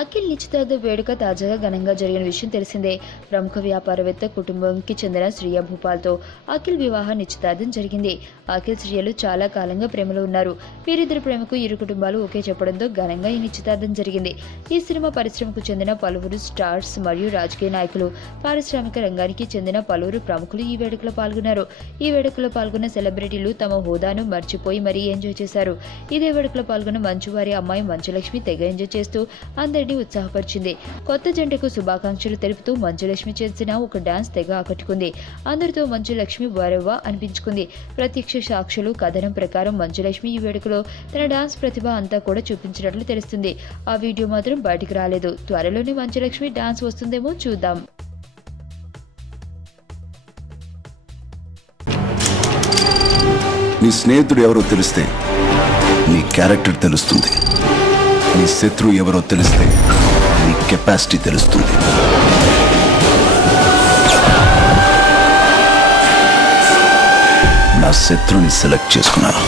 అఖిల్ నిశ్చితార్థ వేడుక తాజాగా ఘనంగా జరిగిన విషయం తెలిసిందే. ప్రముఖ వ్యాపారవేత్త కుటుంబంకి చెందిన శ్రియ భూపాల్తో అఖిల్ వివాహ నిశ్చితార్థం జరిగింది. అఖిల్ శ్రియలు చాలా కాలంగా ప్రేమలో ఉన్నారు. వీరిద్దరి ప్రేమకు ఇరు కుటుంబాలు ఒకే చెప్పడంతో ఘనంగా ఈ నిశ్చితార్థం జరిగింది. ఈ సినిమా పరిశ్రమకు చెందిన పలువురు స్టార్స్ మరియు రాజకీయ నాయకులు, పారిశ్రామిక రంగానికి చెందిన పలువురు ప్రముఖులు ఈ వేడుకలో పాల్గొన్నారు. ఈ వేడుకలో పాల్గొన్న సెలబ్రిటీలు తమ హోదాను మర్చిపోయి మరీ ఎంజాయ్ చేశారు. ఇదే వేడుకలో పాల్గొన్న మంచు వారి అమ్మాయి మంచులక్ష్మి తెగ ఎంజాయ్ చేస్తూ అందరినీ ఉత్సాహపరిచింది. కొత్త జంటకు శుభాకాంక్షలు తెలుపుతూ మంచులక్ష్మి చేసిన ఒక డాన్స్ తెగ ఆకట్టుకుంది. అందరితో మంచులక్ష్మి వరవ్వ అనిపించుకుంది. ప్రత్యక్ష సాక్షులు కథనం ప్రకారం మంచులక్ష్మి ఈ వేడుకలో తన డాన్స్ ప్రతిభ అంతా కూడా చూపించినట్లు తెలుస్తుంది. ఆ వీడియో మాత్రం బయటికి రాలేదు. త్వరలోనే మంచులక్ష్మి డాన్స్ వస్తుందేమో చూద్దాం. నీ స్నేహితుడు ఎవరో తెలిస్తే నీ క్యారెక్టర్ తెలుస్తుంది. నీ శత్రువు ఎవరో తెలిస్తే నీ కెపాసిటీ తెలుస్తుంది. నా శత్రువుని సెలెక్ట్ చేసుకున్నాను.